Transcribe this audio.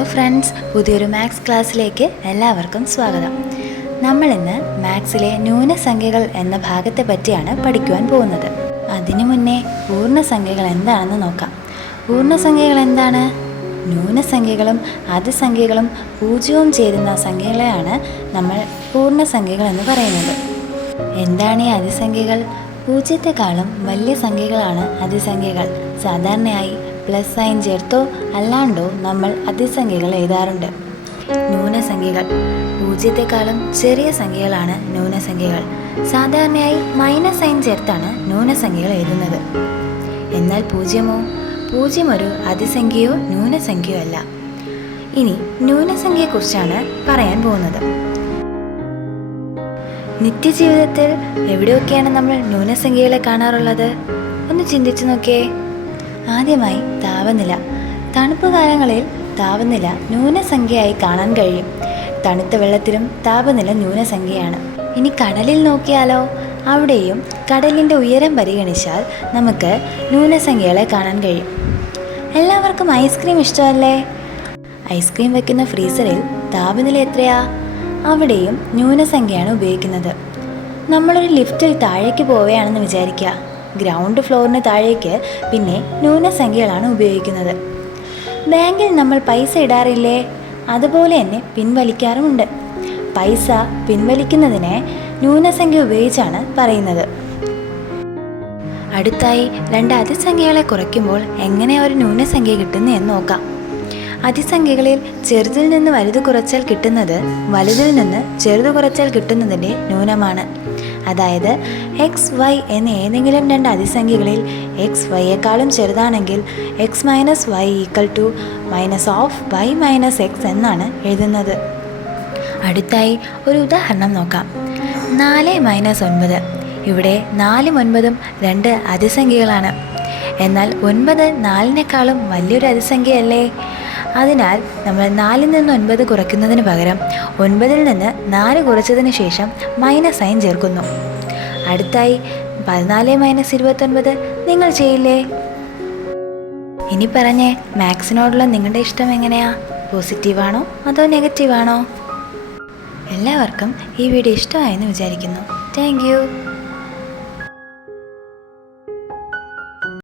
Hello friends, പുതിയൊരു maths ക്ലാസ്സിലേക്ക് എല്ലാവർക്കും സ്വാഗതം. നമ്മളിന്ന് മാത്സിലെ ന്യൂനസംഖ്യകൾ എന്ന ഭാഗത്തെ പറ്റിയാണ് പഠിക്കുവാൻ പോകുന്നത്. അതിനു മുന്നേ പൂർണ്ണസംഖ്യകൾ എന്താണെന്ന് നോക്കാം. പൂർണ്ണസംഖ്യകൾ എന്താണ്? ന്യൂനസംഖ്യകളും അതിസംഖ്യകളും പൂജ്യവും ചേരുന്ന സംഖ്യകളെയാണ് നമ്മൾ പൂർണ്ണസംഖ്യകൾ എന്ന് പറയുന്നത്. എന്താണ് ഈ അതിസംഖ്യകൾ? പൂജ്യത്തെക്കാളും വലിയ സംഖ്യകളാണ് അതിസംഖ്യകൾ. സാധാരണയായി പ്ലസ് സൈൻ ചേർത്തോ അല്ലാണ്ടോ നമ്മൾ അതിസംഖ്യകൾ എഴുതാറുണ്ട്. ന്യൂനസംഖ്യകൾ പൂജ്യത്തെക്കാളും ചെറിയ സംഖ്യകളാണ് ന്യൂനസംഖ്യകൾ. സാധാരണയായി മൈനസ് സൈൻ ചേർത്താണ് ന്യൂനസംഖ്യകൾ എഴുതുന്നത്. എന്നാൽ പൂജ്യം ഒരു അതിസംഖ്യയോ ന്യൂനസംഖ്യയോ അല്ല. ഇനി ന്യൂനസംഖ്യയെക്കുറിച്ചാണ് പറയാൻ പോകുന്നത്. നിത്യജീവിതത്തിൽ എവിടെയൊക്കെയാണ് നമ്മൾ ന്യൂനസംഖ്യകളെ കാണാറുള്ളത്? ഒന്ന് ചിന്തിച്ചു നോക്കിയേ. ആദ്യമായി താപനില. തണുപ്പ് കാലങ്ങളിൽ താപനില ന്യൂനസംഖ്യയായി കാണാൻ കഴിയും. തണുത്ത വെള്ളത്തിലും താപനില ന്യൂനസംഖ്യയാണ്. ഇനി കടലിൽ നോക്കിയാലോ? അവിടെയും കടലിൻ്റെ ഉയരം പരിഗണിച്ചാൽ നമുക്ക് ന്യൂനസംഖ്യകളെ കാണാൻ കഴിയും. എല്ലാവർക്കും ഐസ്ക്രീം ഇഷ്ടമല്ലേ? ഐസ്ക്രീം വെക്കുന്ന ഫ്രീസറിൽ താപനില എത്രയാ? അവിടെയും ന്യൂനസംഖ്യയാണ് ഉപയോഗിക്കുന്നത്. നമ്മളൊരു ലിഫ്റ്റിൽ താഴേക്ക് പോവുകയാണെന്ന് വിചാരിക്കുക. ഗ്രൗണ്ട് ഫ്ലോറിന് താഴേക്ക് പിന്നെ ന്യൂനസംഖ്യകളാണ് ഉപയോഗിക്കുന്നത്. ബാങ്കിൽ നമ്മൾ പൈസ ഇടാറില്ലേ? അതുപോലെ തന്നെ പിൻവലിക്കാറുമുണ്ട്. പൈസ പിൻവലിക്കുന്നതിനെ ന്യൂനസംഖ്യ ഉപയോഗിച്ചാണ് പറയുന്നത്. അടുത്തായി രണ്ട് അതിസംഖ്യകളെ കുറയ്ക്കുമ്പോൾ എങ്ങനെയാണ് ഒരു ന്യൂനസംഖ്യ കിട്ടുന്നത് എന്ന് നോക്കാം. അതിസംഖ്യകളിൽ ചെറുതിൽ നിന്ന് വലുത് കുറച്ചാൽ കിട്ടുന്നത് വലുതിൽ നിന്ന് ചെറുത് കുറച്ചാൽ കിട്ടുന്നതിൻ്റെ ന്യൂനമാണ്. അതായത് എക്സ് വൈ എന്ന ഏതെങ്കിലും രണ്ട് അതിസംഖ്യകളിൽ എക്സ് വൈയേക്കാളും ചെറുതാണെങ്കിൽ X minus Y equal to minus of Y minus X എന്നാണ് എഴുതുന്നത്. അടുത്തായി ഒരു ഉദാഹരണം നോക്കാം. 4 - 9. ഇവിടെ 4ഉം 9ഉം രണ്ട് അതിസംഖ്യകളാണ്. എന്നാൽ 9 4നേക്കാളും വലിയൊരു അതിസംഖ്യയല്ലേ? അതിനാൽ നമ്മൾ 4ൽ നിന്ന് 9 കുറയ്ക്കുന്നതിന് പകരം 9ൽ നിന്ന് 4 കുറച്ചതിന് ശേഷം മൈനസ് സൈൻ ചേർക്കുന്നു. അടുത്തായി 14 - 29 നിങ്ങൾ ചെയ്യില്ലേ? ഇനി പറഞ്ഞേ, മാത്സിനോടുള്ള നിങ്ങളുടെ ഇഷ്ടം എങ്ങനെയാ? പോസിറ്റീവാണോ അതോ നെഗറ്റീവാണോ? എല്ലാവർക്കും ഈ വീഡിയോ ഇഷ്ടമായെന്ന് വിചാരിക്കുന്നു. Thank you.